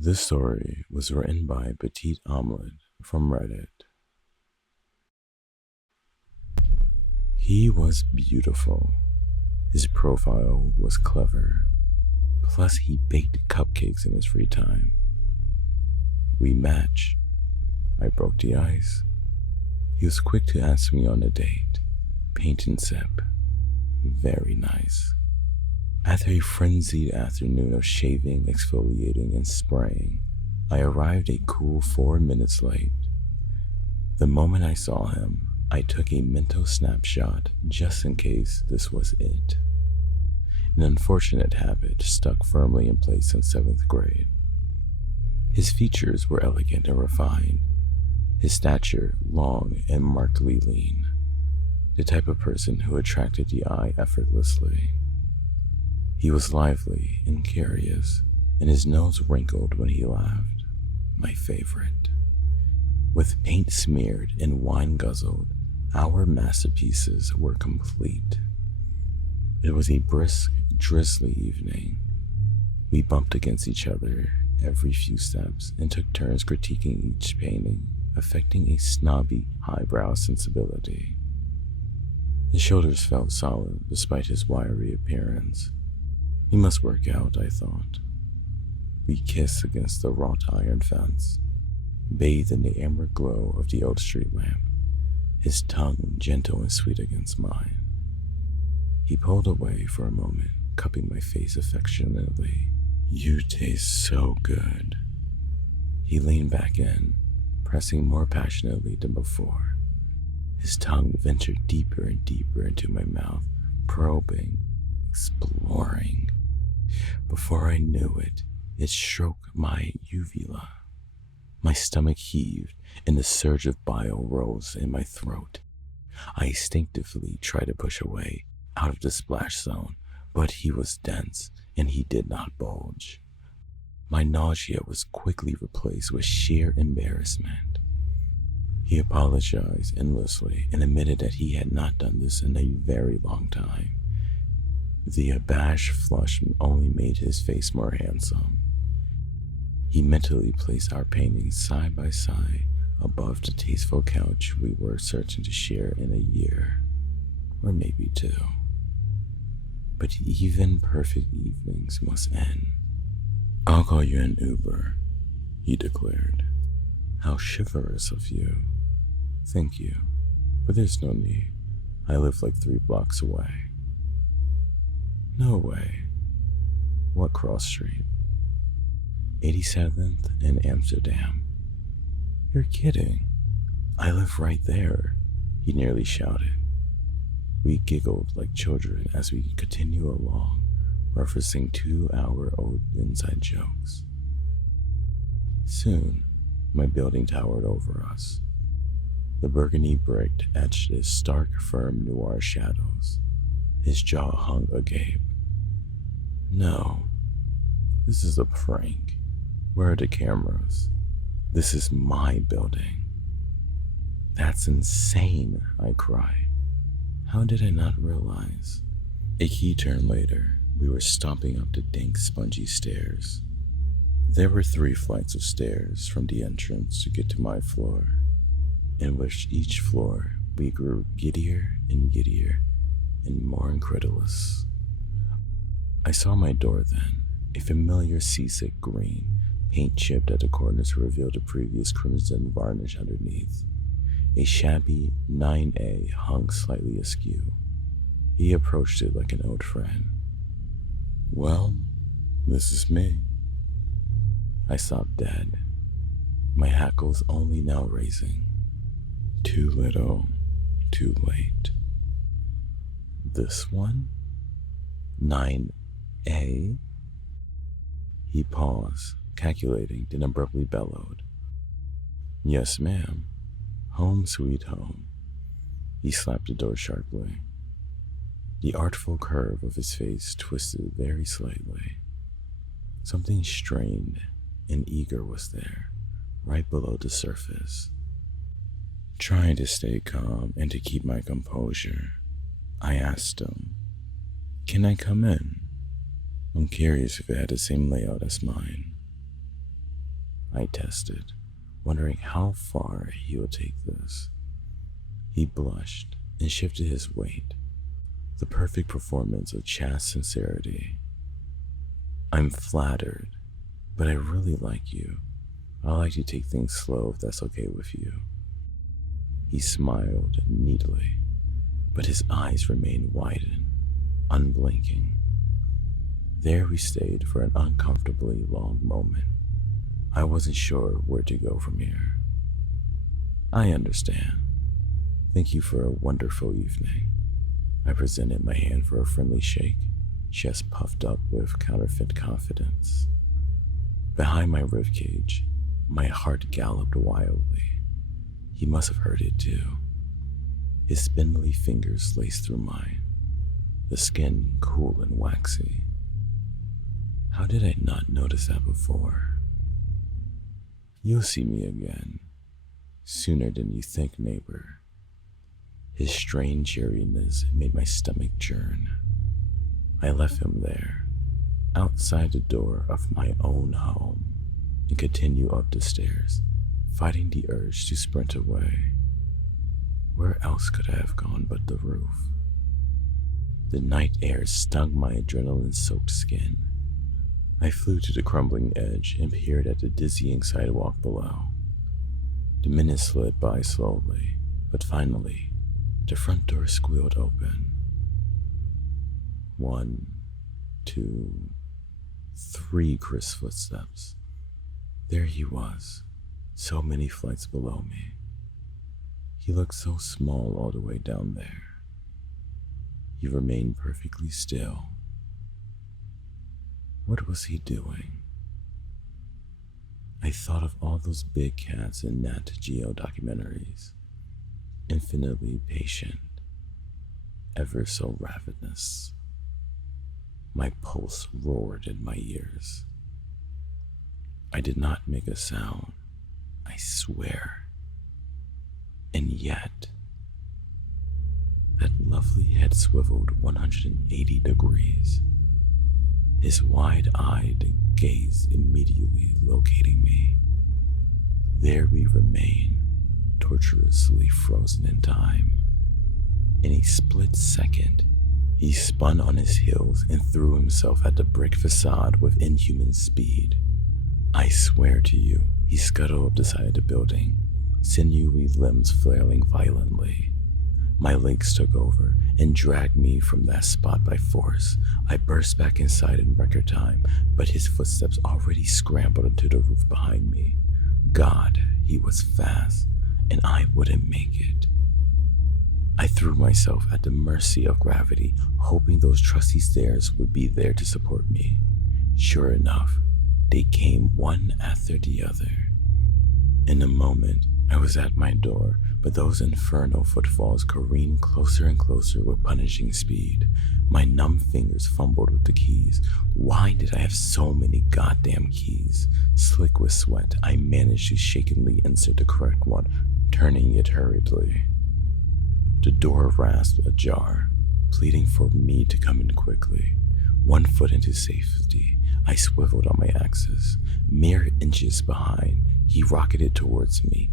This story was written by Petite Omelette from Reddit. He was beautiful. His profile was clever. Plus, he baked cupcakes in his free time. We matched. I broke the ice. He was quick to ask me on a date. Paint and sip. Very nice. After a frenzied afternoon of shaving, exfoliating, and spraying, I arrived a cool 4 minutes late. The moment I saw him, I took a mental snapshot just in case this was it. An unfortunate habit stuck firmly in place since 7th grade. His features were elegant and refined. His stature long and markedly lean. The type of person who attracted the eye effortlessly. He was lively and curious, and his nose wrinkled when he laughed. My favorite. With paint smeared and wine guzzled, our masterpieces were complete. It was a brisk, drizzly evening. We bumped against each other every few steps and took turns critiquing each painting, affecting a snobby, highbrow sensibility. His shoulders felt solid despite his wiry appearance. He must work out, I thought. We kissed against the wrought iron fence, bathed in the amber glow of the old street lamp, his tongue gentle and sweet against mine. He pulled away for a moment, cupping my face affectionately. "You taste so good." He leaned back in, pressing more passionately than before. His tongue ventured deeper and deeper into my mouth, probing, exploring. Before I knew it, it stroked my uvula. My stomach heaved, and a surge of bile rose in my throat. I instinctively tried to push away, out of the splash zone, but he was dense, and he did not bulge. My nausea was quickly replaced with sheer embarrassment. He apologized endlessly and admitted that he had not done this in a very long time. The abashed flush only made his face more handsome. He mentally placed our paintings side by side above the tasteful couch we were certain to share in a year, or maybe 2. But even perfect evenings must end. "I'll call you an Uber," he declared. "How chivalrous of you." "Thank you, but there's no need. I live like 3 blocks away." "No way. What cross street?" 87th and Amsterdam." "You're kidding. I live right there," he nearly shouted. We giggled like children as we continued along, referencing 2-hour-old inside jokes. Soon, my building towered over us. The burgundy brick etched its stark, firm noir shadows. His jaw hung agape. "No, this is a prank. Where are the cameras? This is my building." "That's insane," I cried. How did I not realize? A key turn later, we were stomping up the dank, spongy stairs. There were 3 flights of stairs from the entrance to get to my floor, in which each floor we grew giddier and more incredulous. I saw my door then, a familiar seasick green, paint chipped at the corners to reveal the previous crimson varnish underneath. A shabby 9A hung slightly askew. He approached it like an old friend. "Well, this is me." I stopped dead, my hackles only now raising. Too little, too late. "This one? 9A?" He paused, calculating, then abruptly bellowed. "Yes, ma'am. Home sweet home." He slapped the door sharply. The artful curve of his face twisted very slightly. Something strained and eager was there, right below the surface. Trying to stay calm and to keep my composure, I asked him, "Can I come in? I'm curious if it had the same layout as mine." I tested, wondering how far he would take this. He blushed and shifted his weight, the perfect performance of chaste sincerity. I'm flattered, but I really like you. I like to take things slow if that's okay with you. He smiled neatly, but his eyes remained widened, unblinking. There we stayed for an uncomfortably long moment. I wasn't sure where to go from here. I understand. Thank you for a wonderful evening. I presented my hand for a friendly shake, chest puffed up with counterfeit confidence. Behind my ribcage, my heart galloped wildly. He must have heard it too. His spindly fingers laced through mine, the skin cool and waxy. How did I not notice that before? You'll see me again, sooner than you think, neighbor. His strange cheeriness made my stomach churn. I left him there, outside the door of my own home, and continued up the stairs, fighting the urge to sprint away. Where else could I have gone but the roof? The night air stung my adrenaline-soaked skin. I flew to the crumbling edge and peered at the dizzying sidewalk below. The minutes slid by slowly, but finally, the front door squealed open. 1, 2, 3 crisp footsteps. There he was, so many flights below me. He looked so small all the way down there. He remained perfectly still. What was he doing? I thought of all those big cats in Nat Geo documentaries. Infinitely patient, ever so ravenous. My pulse roared in my ears. I did not make a sound, I swear. And yet, that lovely head swiveled 180 degrees, his wide-eyed gaze immediately locating me. There we remain, tortuously frozen in time. In a split second, he spun on his heels and threw himself at the brick facade with inhuman speed. I swear to you, he scuttled up the side of the building, sinewy limbs flailing violently. My legs took over and dragged me from that spot by force. I burst back inside in record time, but his footsteps already scrambled into the roof behind me. God, he was fast, and I wouldn't make it. I threw myself at the mercy of gravity, hoping those trusty stairs would be there to support me. Sure enough, they came one after the other. In a moment, I was at my door, but those infernal footfalls careened closer and closer with punishing speed. My numb fingers fumbled with the keys. Why did I have so many goddamn keys? Slick with sweat, I managed to shakily insert the correct one, turning it hurriedly. The door rasped ajar, pleading for me to come in quickly. 1 foot into safety, I swiveled on my axis. Mere inches behind, he rocketed towards me.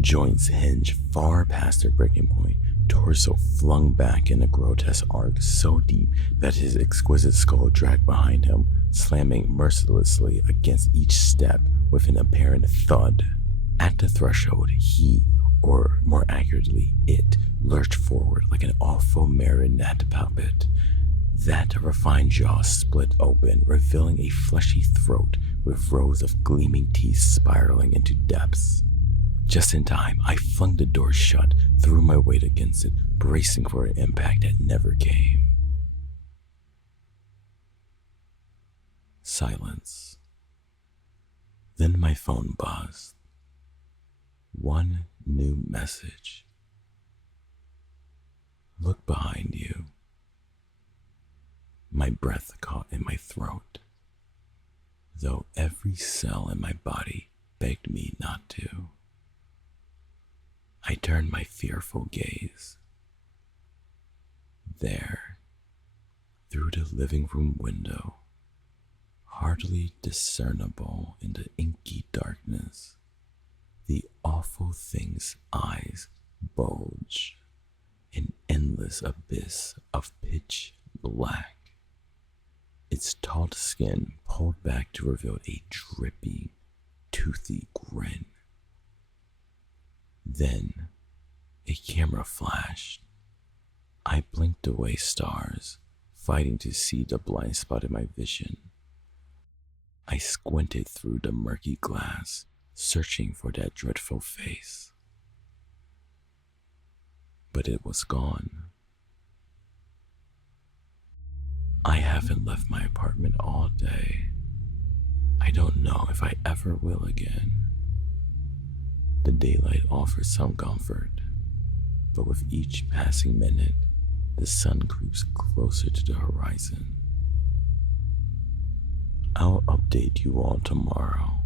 Joints hinged far past their breaking point, torso flung back in a grotesque arc so deep that his exquisite skull dragged behind him, slamming mercilessly against each step with an apparent thud. At the threshold, he, or more accurately, it, lurched forward like an awful marionette puppet. That refined jaw split open, revealing a fleshy throat with rows of gleaming teeth spiraling into depths. Just in time, I flung the door shut, threw my weight against it, bracing for an impact that never came. Silence. Then my phone buzzed. One new message. Look behind you. My breath caught in my throat, though every cell in my body begged me not to. I turned my fearful gaze. There, through the living room window, hardly discernible in the inky darkness. The awful thing's eyes bulge, an endless abyss of pitch black. Its taut skin pulled back to reveal a dripping, toothy grin. Then a camera flashed. I blinked away stars, fighting to see the blind spot in my vision. I squinted through the murky glass, searching for that dreadful face. But it was gone. I haven't left my apartment all day. I don't know if I ever will again. The daylight offers some comfort, but with each passing minute, the sun creeps closer to the horizon. I'll update you all tomorrow,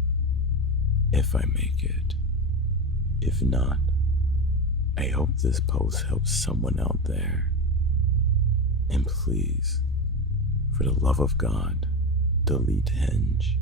if I make it. If not, I hope this post helps someone out there. And please, for the love of God, delete Hinge.